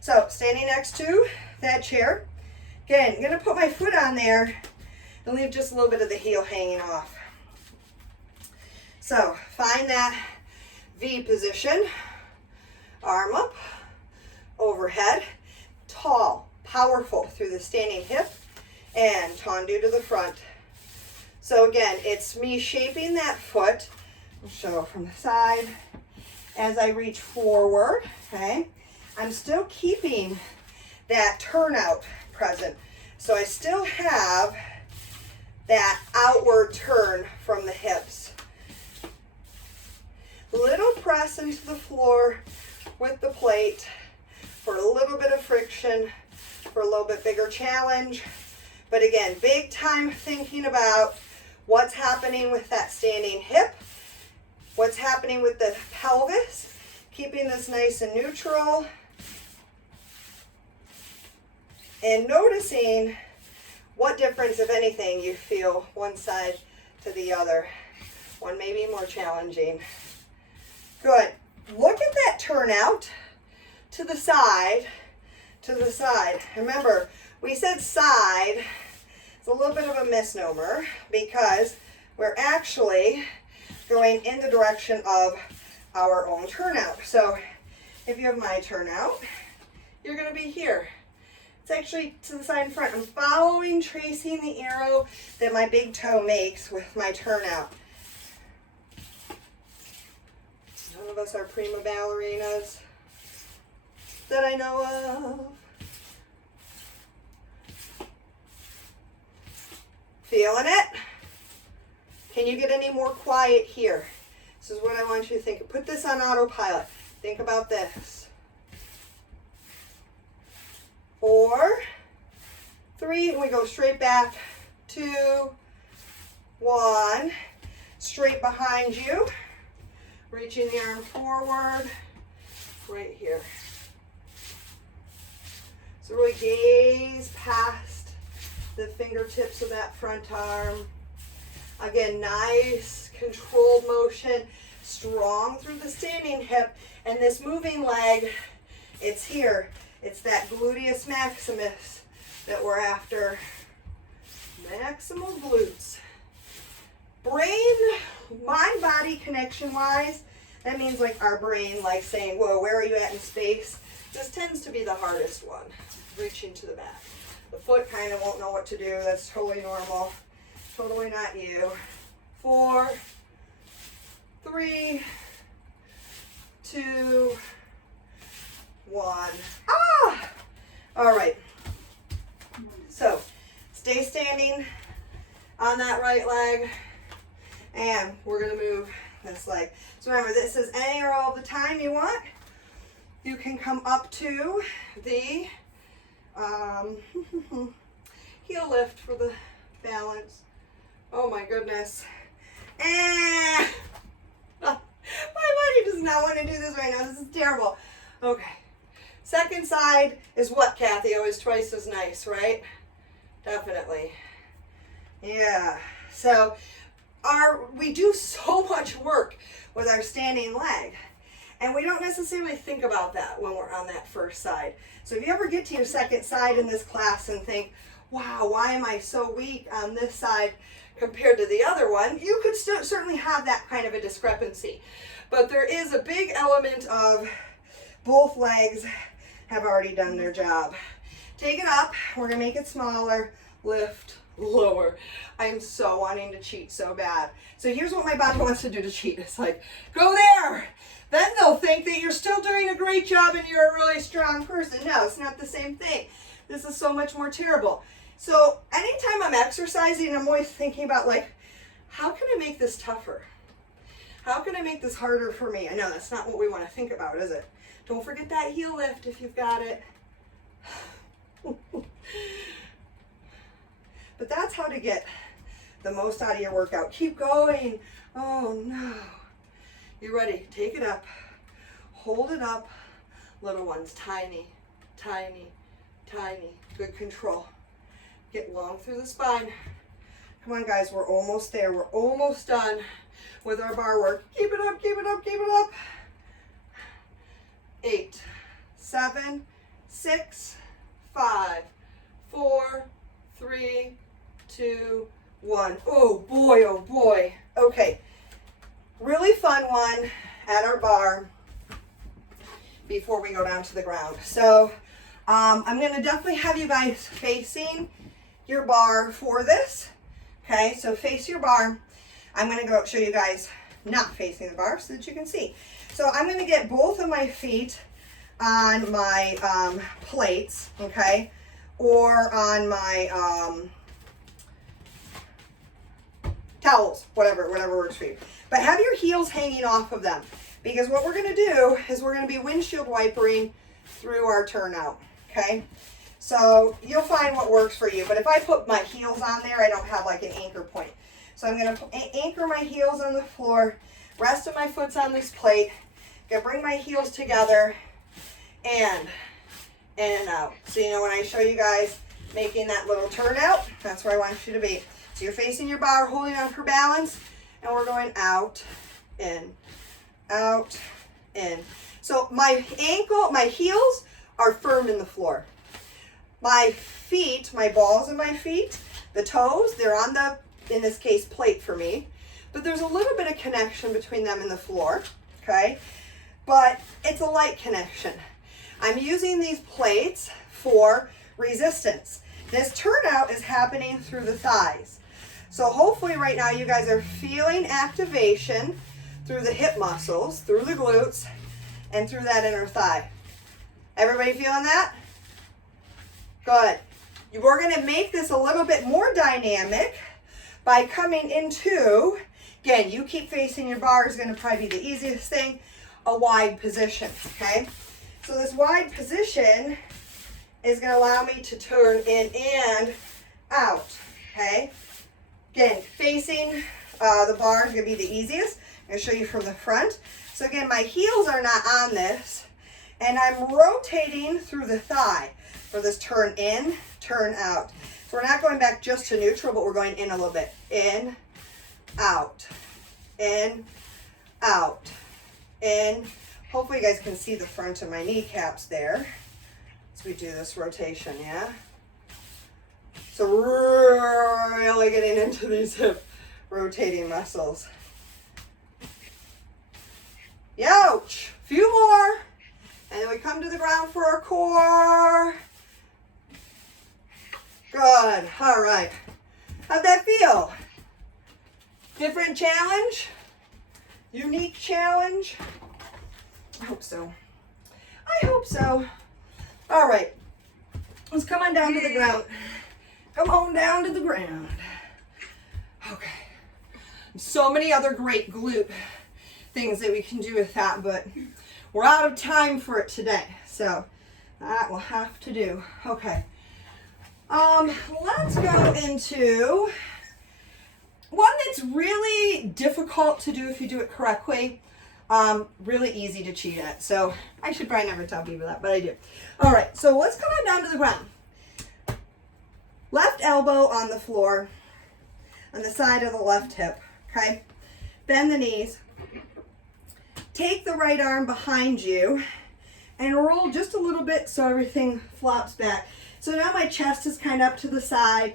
So, standing next to that chair. Again, I'm going to put my foot on there and leave just a little bit of the heel hanging off. So, find that V position. Arm up, overhead, tall, powerful through the standing hip, and tendu to the front. So again, it's me shaping that foot. I'll show from the side as I reach forward, okay? I'm still keeping that turnout present. So I still have that outward turn from the hips. Little press into the floor with the plate for a little bit of friction, for a little bit bigger challenge. But again, big time thinking about what's happening with that standing hip, what's happening with the pelvis, keeping this nice and neutral, and noticing what difference, if anything, you feel one side to the other. One may be more challenging. Good. Look at that turnout to the side, to the side. Remember, we said side. It's a little bit of a misnomer because we're actually going in the direction of our own turnout. So if you have my turnout, you're going to be here. It's actually to the side and front. I'm following, tracing the arrow that my big toe makes with my turnout. None of us are prima ballerinas that I know of. Feeling it? Can you get any more quiet here? This is what I want you to think. Put this on autopilot. Think about this. 4, 3, and we go straight back. 2, 1. Straight behind you. Reaching the arm forward, right here. So really gaze past the fingertips of that front arm. Again, nice controlled motion, strong through the standing hip, and this moving leg, it's here. It's that gluteus maximus that we're after. Maximal glutes. Brain, mind-body connection-wise, that means like our brain, like saying, whoa, where are you at in space? This tends to be the hardest one, reaching to the back. The foot kind of won't know what to do. That's totally normal. Totally not you. 4, 3, 2, 1. Ah! All right. So, stay standing on that right leg. And we're going to move this leg. So remember, this is any or all the time you want. You can come up to the heel lift for the balance. Oh my goodness. And my body does not want to do this right now. This is terrible. Okay. Second side is what, Kathy? Always twice as nice, right? Definitely. Yeah. So we do so much work with our standing leg, and we don't necessarily think about that when we're on that first side. So if you ever get to your second side in this class and think, wow, why am I so weak on this side compared to the other one, you could certainly have that kind of a discrepancy. But there is a big element of both legs have already done their job. Take it up. We're going to make it smaller. Lift, lower. I'm so wanting to cheat so bad. So here's what my body wants to do to cheat. It's like, go there. Then they'll think that you're still doing a great job and you're a really strong person. No, it's not the same thing. This is so much more terrible. So anytime I'm exercising, I'm always thinking about like, how can I make this tougher? How can I make this harder for me? I know that's not what we want to think about, is it? Don't forget that heel lift if you've got it. But that's how to get the most out of your workout. Keep going. Oh no. You ready? Take it up. Hold it up. Little ones, tiny, tiny, tiny. Good control. Get long through the spine. Come on guys, we're almost there. We're almost done with our bar work. Keep it up, keep it up, keep it up. 8, 7, 6, 5, 4, 3, 2, 1. Oh boy, oh boy. Okay, really fun one at our bar before we go down to the ground. So I'm gonna definitely have you guys facing your bar for this. Okay, so face your bar. I'm gonna go show you guys not facing the bar so that you can see. So I'm gonna get both of my feet on my plates, okay, or on my towels, whatever works for you. But have your heels hanging off of them, because what we're gonna do is we're gonna be windshield wipering through our turnout, okay? So you'll find what works for you. But if I put my heels on there, I don't have like an anchor point. So I'm gonna anchor my heels on the floor, rest of my foot's on this plate, gonna bring my heels together, and in and out. So you know when I show you guys making that little turnout, that's where I want you to be. So you're facing your bar, holding on for balance, and we're going out, in, out, in. So my heels are firm in the floor. My feet, my balls of my feet, the toes, they're on the, in this case, plate for me. But there's a little bit of connection between them and the floor, okay? But it's a light connection. I'm using these plates for resistance. This turnout is happening through the thighs. So hopefully right now you guys are feeling activation through the hip muscles, through the glutes, and through that inner thigh. Everybody feeling that? Good. We're going to make this a little bit more dynamic by coming into, again, you keep facing your bar is going to probably be the easiest thing, a wide position, okay? So this wide position is going to allow me to turn in and out, okay? Again, facing the bar is going to be the easiest. I'm going to show you from the front. So again, my heels are not on this, and I'm rotating through the thigh for this turn in, turn out. So we're not going back just to neutral, but we're going in a little bit. In, out, in, out, in. Hopefully you guys can see the front of my kneecaps there as we do this rotation, yeah? So really getting into these hip rotating muscles. Youch! Few more. And then we come to the ground for our core. Good. All right. How'd that feel? Different challenge? Unique challenge? I hope so. I hope so. All right. Let's come on down to the ground. Come on down to the ground. Okay. So many other great glute things that we can do with that, but we're out of time for it today. So that will have to do. Okay. Let's go into one that's really difficult to do if you do it correctly. Really easy to cheat at. So I should probably never tell people that, but I do. All right, so let's come on down to the ground. Left elbow on the floor, on the side of the left hip, okay? Bend the knees. Take the right arm behind you and roll just a little bit so everything flops back. So now my chest is kind of up to the side.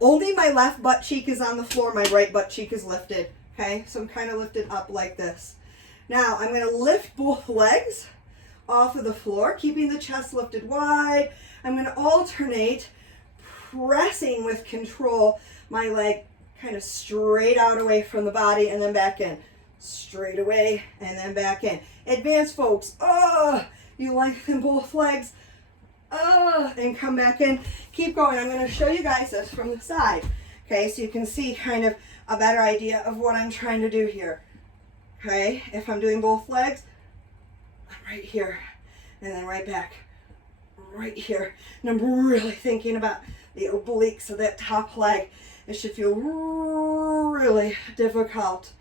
Only my left butt cheek is on the floor. My right butt cheek is lifted, okay? So I'm kind of lifted up like this. Now I'm going to lift both legs off of the floor, keeping the chest lifted wide. I'm going to alternate pressing with control my leg kind of straight out away from the body and then back in. Straight away and then back in. Advanced folks, you lengthen both legs, and come back in. Keep going. I'm going to show you guys this from the side. Okay, so you can see kind of a better idea of what I'm trying to do here. Okay, if I'm doing both legs, I'm right here, and then right back, right here. And I'm really thinking about the obliques of that top leg. It should feel really difficult.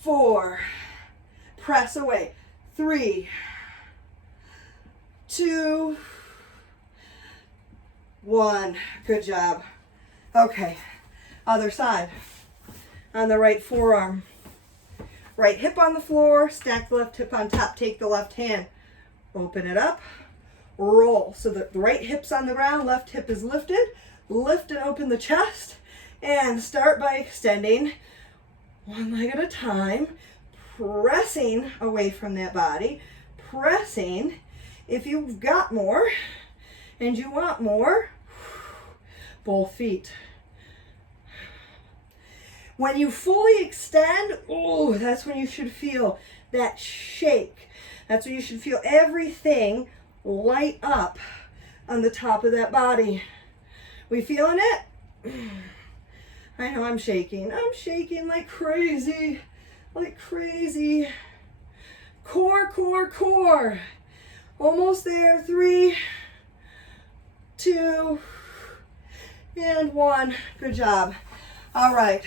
4, press away. 3, 2, 1. Good job. Okay, other side. On the right forearm. Right hip on the floor, stack the left hip on top, take the left hand, open it up, roll. So the right hip's on the ground, left hip is lifted. Lift and open the chest, and start by extending one leg at a time, pressing away from that body, pressing. If you've got more and you want more, both feet. When you fully extend, that's when you should feel that shake. That's when you should feel everything light up on the top of that body. We feeling it? I know I'm shaking. I'm shaking like crazy, like crazy. Core, core, core. Almost there. 3, 2, and 1. Good job. All right.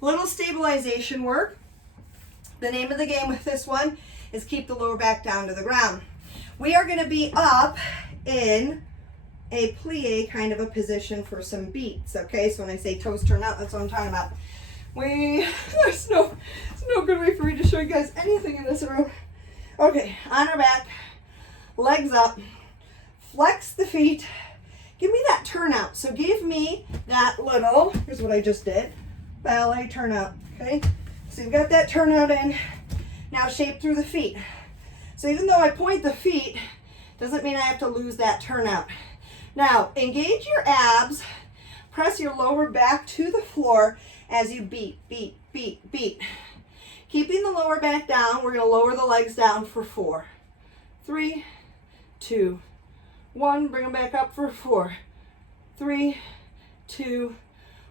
Little stabilization work. The name of the game with this one is keep the lower back down to the ground. We are going to be up in a plie kind of a position for some beats. Okay, so when I say toes turn out, that's what I'm talking about. There's no good way for me to show you guys anything in this room. Okay, on our back, legs up, flex the feet. Give me that turnout. So give me that little, here's what I just did, ballet turnout, okay? So you've got that turnout in. Now shape through the feet. So even though I point the feet, doesn't mean I have to lose that turnout. Now, engage your abs, press your lower back to the floor as you beat, beat, beat, beat. Keeping the lower back down, we're gonna lower the legs down for 4. 3, 2, 1, bring them back up for 4. 3, 2,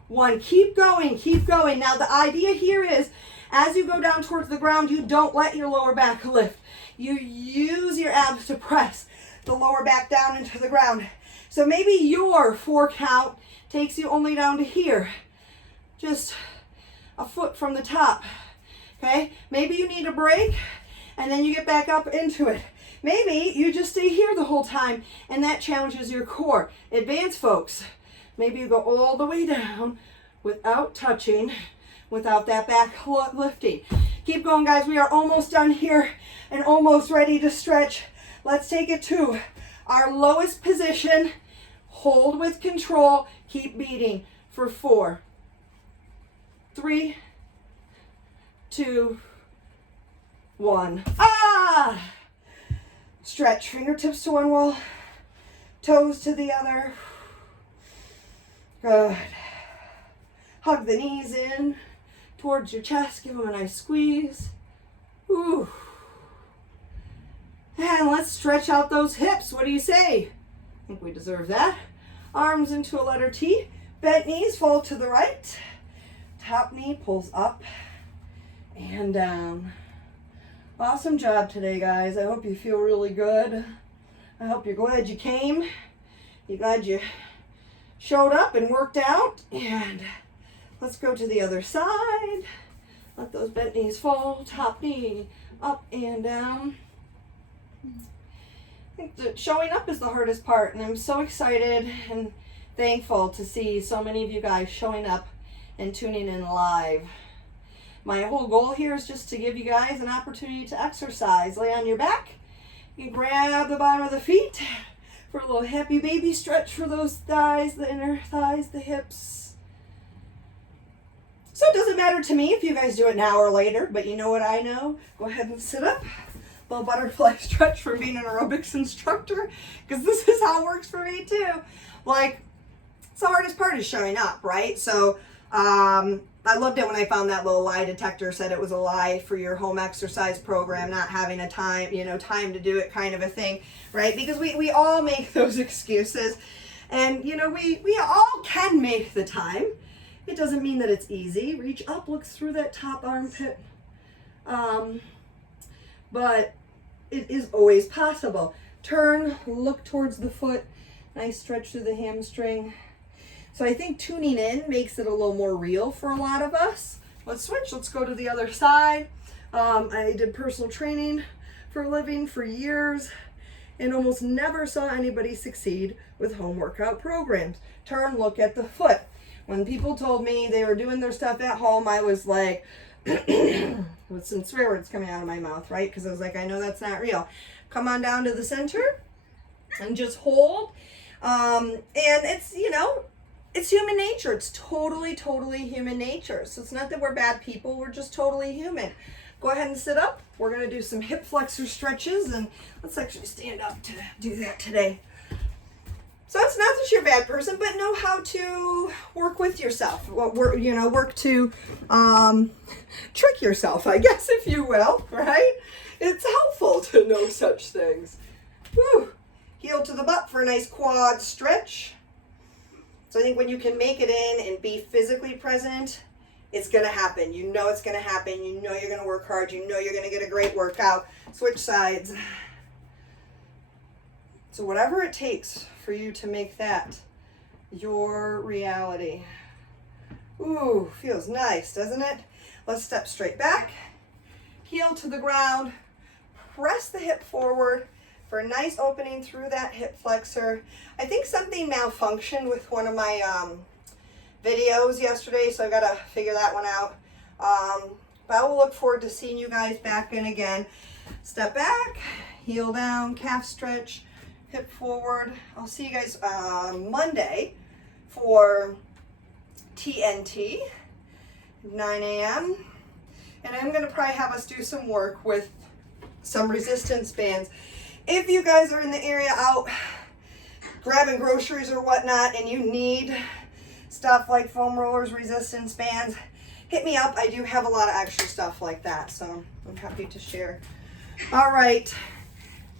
1. Keep going, keep going. Now the idea here is, as you go down towards the ground, you don't let your lower back lift. You use your abs to press the lower back down into the ground. So maybe your 4 count takes you only down to here, just a foot from the top, okay? Maybe you need a break and then you get back up into it. Maybe you just stay here the whole time and that challenges your core. Advanced folks, maybe you go all the way down without touching, without that back lifting. Keep going, guys. We are almost done here and almost ready to stretch. Let's take it to our lowest position. Hold with control. Keep beating for 4, 3, 2, 1. Stretch. Fingertips to one wall, toes to the other. Good. Hug the knees in towards your chest. Give them a nice squeeze. Ooh. And let's stretch out those hips. What do you say? I think we deserve that. Arms into a letter T. Bent knees fall to the right. Top knee pulls up and down. Awesome job today, guys. I hope you feel really good. I hope you're glad you came. You're glad you showed up and worked out. And let's go to the other side. Let those bent knees fall. Top knee up and down. I think that showing up is the hardest part, and I'm so excited and thankful to see so many of you guys showing up and tuning in live. My whole goal here is just to give you guys an opportunity to exercise. Lay on your back. You can grab the bottom of the feet for a little happy baby stretch for those thighs, the inner thighs, the hips. So it doesn't matter to me if you guys do it now or later, but you know what I know? Go ahead and sit up. little butterfly stretch from being an aerobics instructor, because this is how it works for me too. Like, it's the hardest part is showing up, right? So I loved it when I found that little lie detector said it was a lie for your home exercise program, not having a time, time to do it kind of a thing, right? Because we all make those excuses, and we all can make the time. It doesn't mean that it's easy. Reach up, look through that top armpit. But it is always possible. Turn, look towards the foot. Nice stretch through the hamstring. So I think tuning in makes it a little more real for a lot of us. Let's switch. Let's go to the other side. I did personal training for a living for years and almost never saw anybody succeed with home workout programs. Turn, look at the foot. When people told me they were doing their stuff at home, I was like, with some swear words coming out of my mouth, right? Because I was like, I know that's not real. Come on down to the center and just hold. And it's, it's human nature. It's totally, totally human nature. So it's not that we're bad people. We're just totally human. Go ahead and sit up. We're going to do some hip flexor stretches, and let's actually stand up to do that today. So it's not that you're a bad person, but know how to work with yourself. Work to trick yourself, I guess, if you will, right? It's helpful to know such things. Whew. Heel to the butt for a nice quad stretch. So I think when you can make it in and be physically present, it's going to happen. You know it's going to happen. You know you're going to work hard. You know you're going to get a great workout. Switch sides. So whatever it takes for you to make that your reality. Ooh, feels nice, doesn't it? Let's step straight back. Heel to the ground. Press the hip forward for a nice opening through that hip flexor. I think something malfunctioned with one of my videos yesterday, so I got to figure that one out. But I will look forward to seeing you guys back in again. Step back, heel down, calf stretch, hip forward. I'll see you guys Monday for TNT, 9 a.m. And I'm going to probably have us do some work with some resistance bands. If you guys are in the area out grabbing groceries or whatnot and you need stuff like foam rollers, resistance bands, hit me up. I do have a lot of extra stuff like that, so I'm happy to share. All right.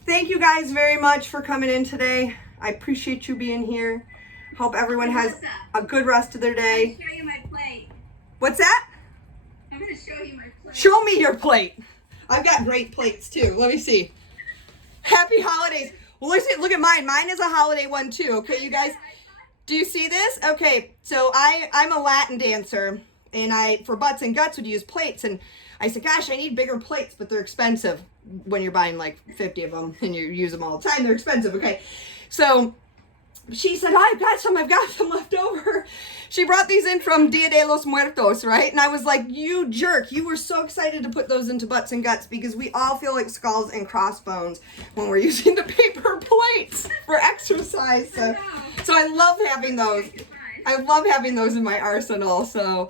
Thank you guys very much for coming in today. I appreciate you being here. Hope everyone has a good rest of their day. I'm going to show you my plate. What's that? I'm going to show you my plate. Show me your plate. I've got great plates too. Let me see. Happy holidays. Well, look at mine. Mine is a holiday one too. Okay, you guys. Do you see this? Okay, so I'm a Latin dancer, and I, for butts and guts, would use plates. And I said, gosh, I need bigger plates, but they're expensive when you're buying like 50 of them and you use them all the time. They're expensive, okay? So she said, I've got some left over. She brought these in from Dia de los Muertos, right? And I was like, you jerk. You were so excited to put those into butts and guts because we all feel like skulls and crossbones when we're using the paper plates for exercise. So I love having those. I love having those in my arsenal. So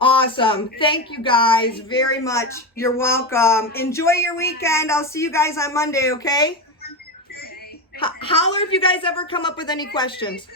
awesome. Thank you guys very much. You're welcome. Enjoy your weekend. I'll see you guys on Monday, okay? Holler if you guys ever come up with any questions.